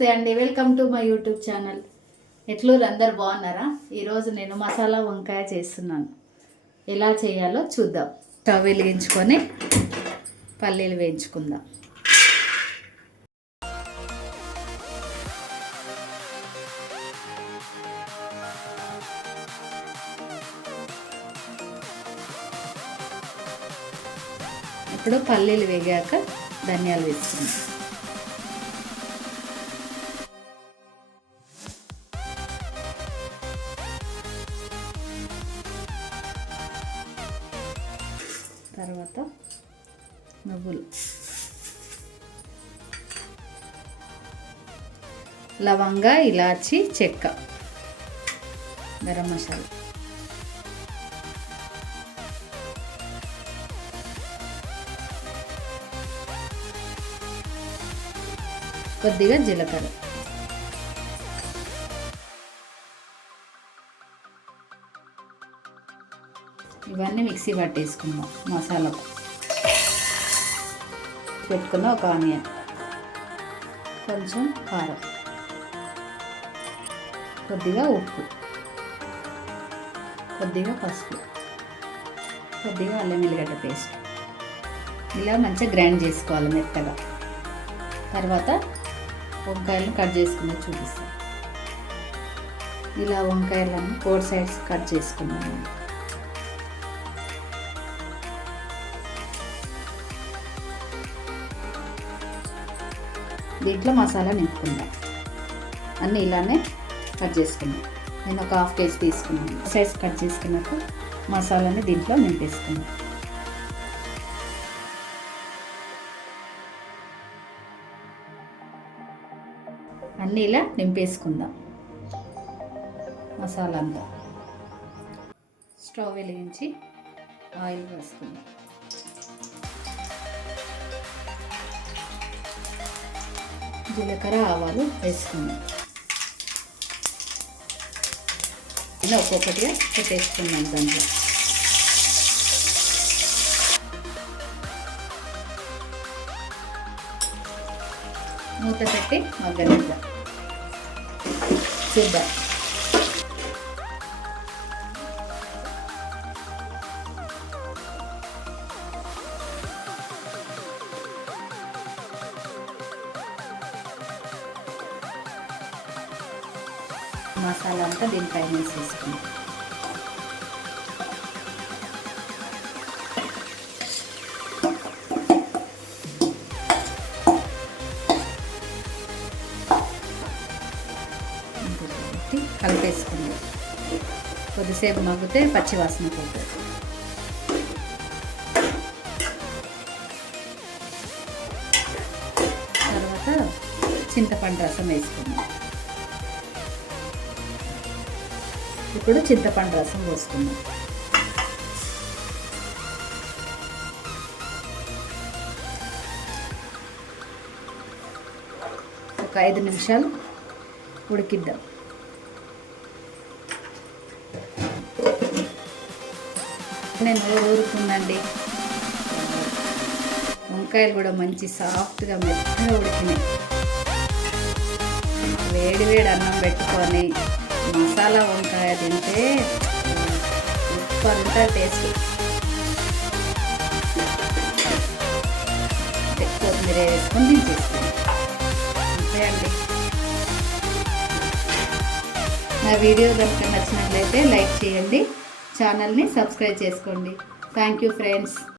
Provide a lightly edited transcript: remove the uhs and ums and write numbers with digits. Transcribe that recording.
నమస్తే అండి, welcome to my YouTube channel. ఎట్లూరు అందరు బాగున్నారా? ఈరోజు నేను మసాలా వంకాయ చేస్తున్నాను. ఎలా చేయాలో చూద్దాం. స్టవ్ వెలిగించుకొని పల్లీలు వేయించుకుందాం. ఇప్పుడు పల్లీలు వేగాక ధనియాలు వేసుకుందాం. తర్వాత నువ్వులు, లవంగా, ఇలాచి, చెక్క, గరం మసాలా, కొద్దిగా జీలకర్ర, ఇవన్నీ మిక్సీ పట్టేసుకుందాం. మసాలాకు పెట్టుకున్న ఒక ఆనియన్, కొంచెం కారం, కొద్దిగా ఉప్పు, కొద్దిగా పసుపు, కొద్దిగా అల్లం వెల్లిగడ్డ పేస్ట్. ఇలా మంచిగా గ్రైండ్ చేసుకోవాలి మెత్తగా. తర్వాత వంకాయలను కట్ చేసుకుని చూపిస్తాం. ఇలా వంకాయలను 4 సైడ్స్ కట్ చేసుకున్నాము. దీంట్లో మసాలా నింపుకుందాం. అన్నీ ఇలానే కట్ చేసుకున్నాం. నేను ఒక 1/2 kg తీసుకున్నాను. సైజ్ కట్ చేసుకున్నాక మసాలాని దీంట్లో నింపేసుకున్నాం. అన్నీ ఇలా నింపేసుకుందాం మసాలా అంతా. స్టవ్ వెలిగించి ఆయిల్ వేసుకుందాం. జీలకర్ర, ఆవాలు వేసుకుందాం. ఇలా ఒక్కొక్కటిగా పెట్టేసుకున్నాం. దాంట్లో మూత పెట్టి మగ్గనిద్దాం. చూద్దాం. మసాలా అంతా దీనిపైన వేసేసుకుందాం. కలిపేసుకుందాం. కొద్దిసేపు మగ్గితే పచ్చివాసన పోతుంది. తర్వాత చింతపండు రసం వేసుకుందాం. ఇప్పుడు చింతపండు రసం పోసుకుందాం. ఒక 5 నిమిషాలు ఉడికిద్దాం. నేను ఊరుకుందండి. వంకాయలు కూడా మంచి సాఫ్ట్గా మెత్తగా ఉడికినాయి. వేడి వేడి అన్నం పెట్టుకొని మసాలా వంకాయ తింటే సూపర్ ఉంటుంది టేస్ట్. కొత్తిమీర వేసుకొని దించేసుకోండి. అంతే అండి. నా వీడియో కనుక నచ్చినట్లయితే లైక్ చేయండి, ఛానల్ని సబ్స్క్రైబ్ చేసుకోండి. Thank you friends.